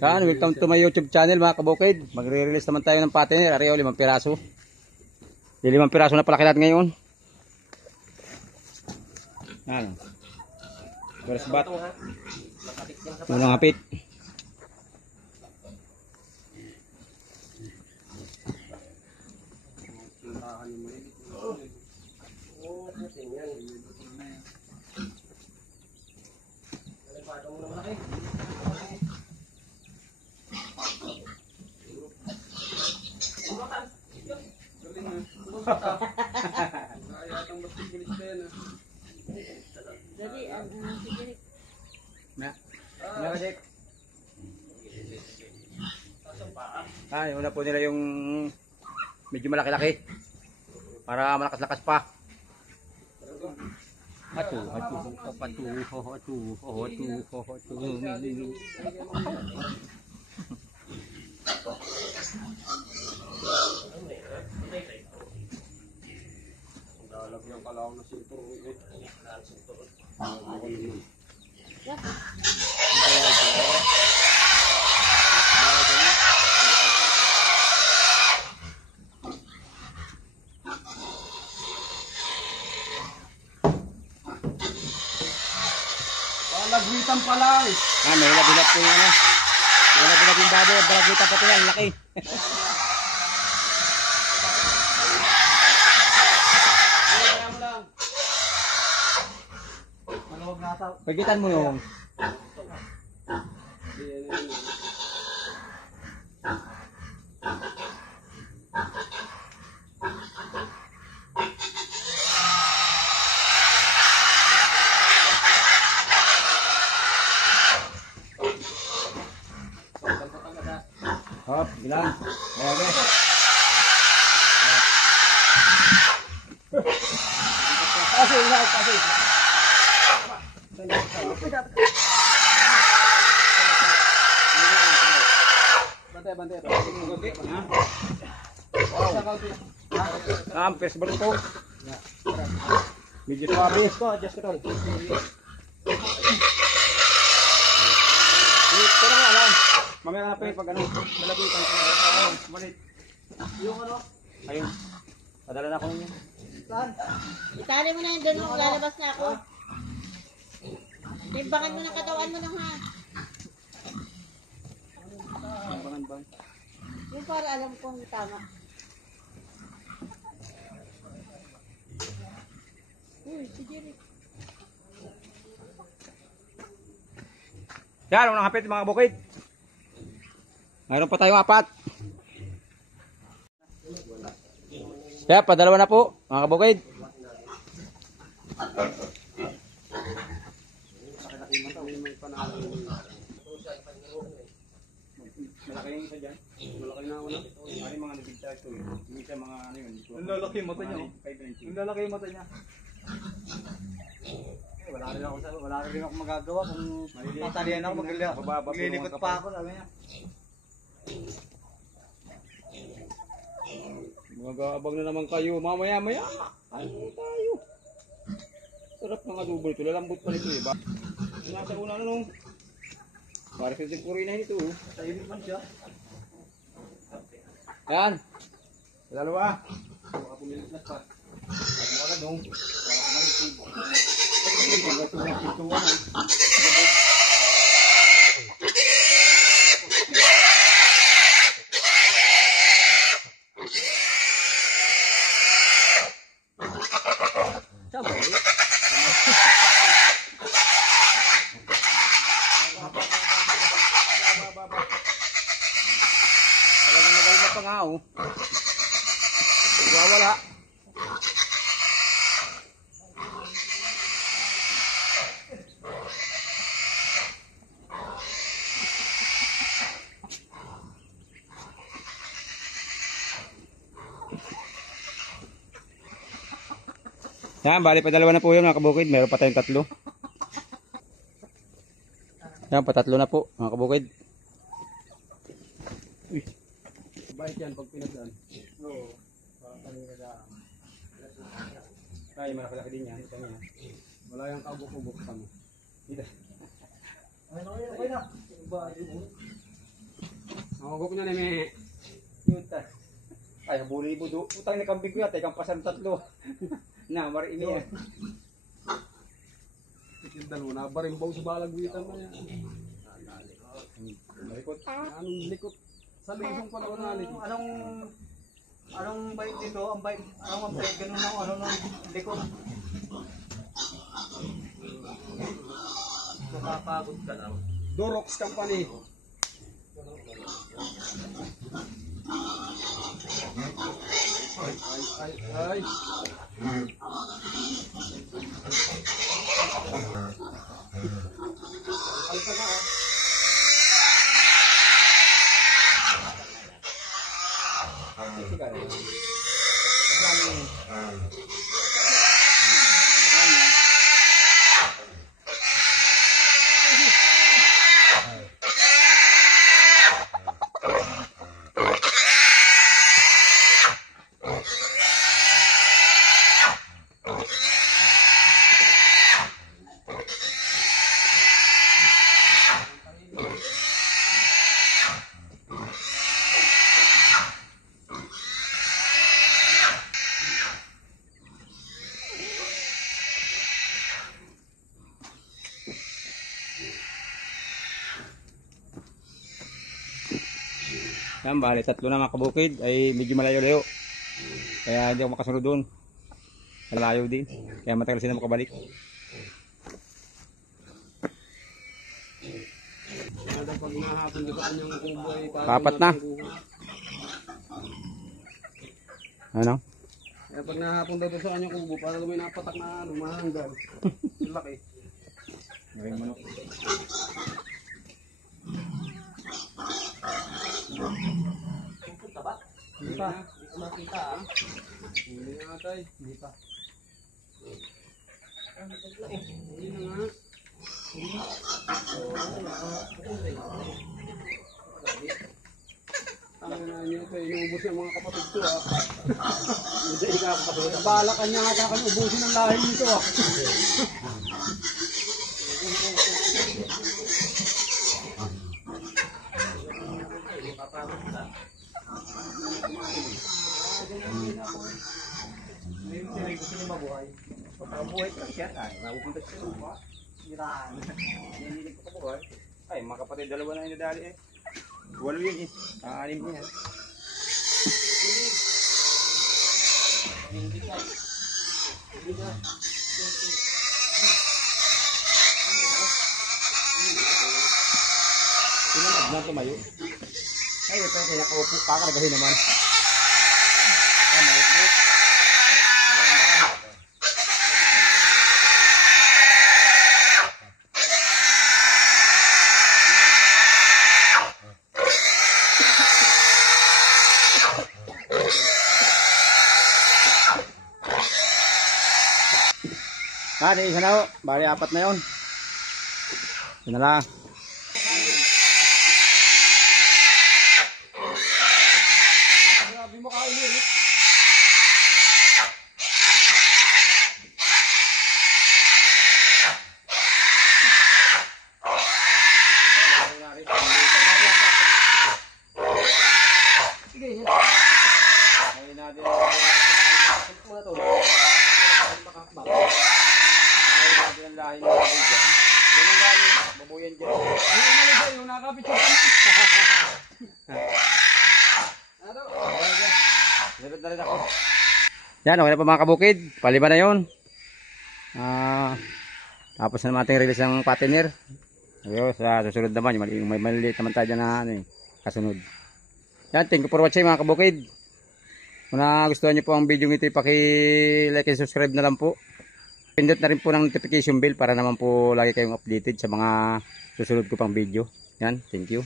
Yan, welcome to my YouTube channel mga kabukid. Magre-release naman tayo ng patiner. Ariyo, 5 piraso. Yung 5 piraso na palaki natin ngayon. Yan. First bat. Unang hapit. Jadi, sige. Una po nila yung medyo malaki-laki para malakas-lakas pa. Atu. Lalagyan ka lang na sintur. Balagwitan pa lang. May labilat po yung ano. May labilat yung baboy. Balagwitan pa ito yan. Laki. Pagitan mo yung hop, bilang. Okay. Kasi. Bantay. First balik po. Medyo suabe. Adjust ko tol. Pero alam. Mamaya na pa pag ano, malabitan ko na. Malit. Yung ano? Ayun. Padala na ako niya. Saan? Itali mo na yun doon nung lalabas na ako. Timbangan mo ng katawan mo lang ha. Timbangan. Yung para alam kong tama. Sige rin. Yan, unang hapit mga bukid. Mayroon pa tayong 4. Kaya padalawa na po mga kabukid. Malaki yung isa dyan. Malaki na una. Ano yung mga nabigta ito eh. Hindi siya mga ano yun. Ang lalaki yung mata niya. Ang lalaki yung mata niya. Wala rin ako magagawa kung tatalian ako maglilikot pa ako, sabi niya. Mag-aabang na naman kayo mamaya. Ano tayo? Sarap ng adobo ito. Lalambot pa nito eh. Nasa una na nung. Para sa singpuri na ito. Sa init man siya. Yan. Dalawa. Baka pumilit na pa. At mo ka dong. Baka kumalitid. Talagang nagalma pa nga oh. Wala. Yan, bali pa dalawa na po yun mga kabukid. Meron pa tayong 3. Yan, pa 3 na po mga kabukid. Uy. Bait yan pag pinagdaan. Oo. Kanina na. Ay, malaki din yan. Ito niya. Wala yung kabuk-ubuk pa mo. Dito. Okay na. Mahugok niya na may. Yuta. Ay, buli-ibo do. Utang na kambing ko yata, ikang pasang tatlo. Na, marini yan. Itindan mo na, barimbaw sa balagwitan mo yan. Likot. Anong likot? Sa lesong pala ko na likot. Anong bait dito? Ang bait, anong bait? Ganun ako, ano nung likod. Napapagod ka lang. Durox Company. Ay. Alta ka ah. Yan, bali tatlo na mga kabukid ay medyo malayo-layo. Kaya hindi ako makasunod doon. Malayo din. Kaya matagal sila makabalik. Pag nahapon doon sa kanyang kubo ay kapat na. Ano? Kaya pag nahapon daw doon sa kanyang kubo, para may napatak na lumahanggal. Laki. Ngayon manok. Pupunta ba? Hindi pa. Hindi ko makita ah. Hindi nga tay. Hindi pa. Hindi na nga. Ano na niyo tayo, inuubos yung mga kapatid ko ah. Hindi ka kapatid. Bala ka niya nga kakan ubusin ang lahi nito ah. Gusto niya mabuhay. Pagkabuhay ka siya, ay, napupunta siya lupa. Hiraan. Hindi ko kabuhay. Ay, mga kapatid, dalawa na yung nadali eh. Walo yun eh. Anim niya. Sinanad na tumayo. Ay, ito kaya kaupo. Kakaragahin naman. Ay, malit-lit. Isa na ho. Bali, apat na yun. Yun na lang. Grabe mo kain ulit. Sige, yun. Ayun natin. Ito na to. Makakbak. Ang lahi ng baboy dyan. Ganyan galing, baboyan dyan. Ano naman dyan, yung nakapit yung ano? Nilad na rin ako. Yan, okay na pa mga kabukid. Palima na yun. Tapos na naman ating release ng patiner. Ayun, sa susunod naman, yung may maliliit naman tayo dyan na kasunod. Yan, thank you for watching mga kabukid. Kung nagustuhan nyo po ang video nito, paki-like and subscribe na lang po. Pindot na rin po ng notification bell para naman po lagi kayong updated sa mga susunod ko pang video. Yan, thank you.